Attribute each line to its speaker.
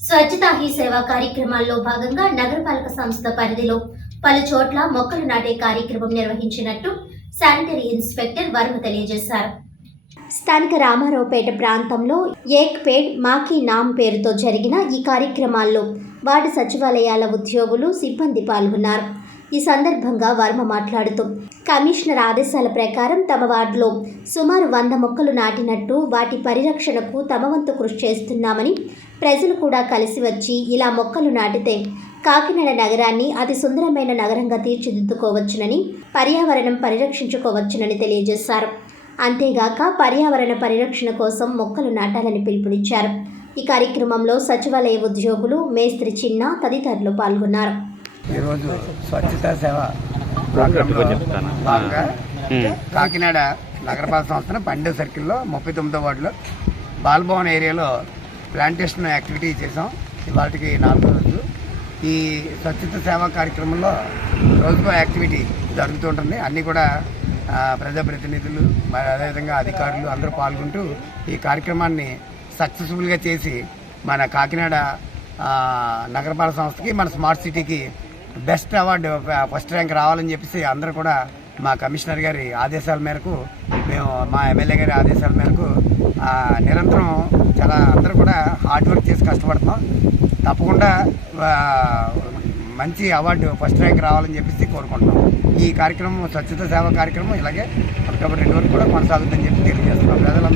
Speaker 1: స్వచ్ఛతా he సేవా కార్యక్రమాల్లో భాగంగా నగరపాలక సంస్థ పరిధిలో పలు చోట్ల మొక్కలు నాటే కార్యక్రమం నిర్వహించినట్టు శానిటరీ ఇన్స్పెక్టర్ వర్మ తెలియజేశారు. స్థానిక రామారావుపేట ప్రాంతంలో ఏక్ పేడ్ మాకి నామ్ పేరుతో జరిగిన ఈ కార్యక్రమాల్లో వార్డు సచివాలయాల ఉద్యోగులు సిబ్బంది పాల్గొన్నారు. ఈ సందర్భంగా వర్మ మాట్లాడుతూ కమిషనర్ ఆదేశాల ప్రకారం తమ వార్డులో సుమారు వంద మొక్కలు నాటినట్టు వాటి పరిరక్షణకు తమ వంతు కృషి చేస్తున్నామని ప్రజలు కూడా కలిసి వచ్చి ఇలా మొక్కలు నాటితే కాకినాడ నగరాన్ని అతి సుందరమైన నగరంగా తీర్చిదిద్దుకోవచ్చునని పర్యావరణం పరిరక్షించుకోవచ్చునని తెలియజేశారు. అంతేగాక పర్యావరణ పరిరక్షణ కోసం మొక్కలు నాటాలని పిలుపునిచ్చారు. ఈ కార్యక్రమంలో సచివాలయ ఉద్యోగులు మేస్త్రి చిన్న తదితరులు పాల్గొన్నారు.
Speaker 2: ఈరోజు స్వచ్ఛతా సేవ ప్రోగ్రాంలో భాగంగా కాకినాడ నగరపాలక సంస్థ పండే సర్కిల్లో ముప్పై తొమ్మిదో వార్డులో బాలభవన్ ఏరియాలో ప్లాంటేషన్ యాక్టివిటీ చేసాం ఇవాళకి నాలుగో రోజు. ఈ స్వచ్ఛత సేవా కార్యక్రమంలో రోజుకో యాక్టివిటీ జరుగుతుంటుంది అన్నీ కూడా ప్రజాప్రతినిధులు మరి అదేవిధంగా అధికారులు అందరూ పాల్గొంటూ ఈ కార్యక్రమాన్ని సక్సెస్ఫుల్గా చేసి మన కాకినాడ నగరపాలక సంస్థకి మన స్మార్ట్ సిటీకి బెస్ట్ అవార్డు ఫస్ట్ ర్యాంక్ రావాలని చెప్పేసి అందరూ కూడా మా కమిషనర్ గారి ఆదేశాల మేరకు మేము మా ఎమ్మెల్యే గారి ఆదేశాల మేరకు నిరంతరం చాలా అందరూ కూడా హార్డ్ వర్క్ చేసి కష్టపడుతున్నాం. తప్పకుండా మంచి అవార్డు ఫస్ట్ ర్యాంక్ రావాలని చెప్పేసి కోరుకుంటున్నాం. ఈ కార్యక్రమం స్వచ్ఛత సేవ కార్యక్రమం ఇలాగే అక్టోబర్ రెండు వరకు కూడా కొనసాగుతుందని చెప్పి తెలియజేస్తున్నాం. ప్రజలు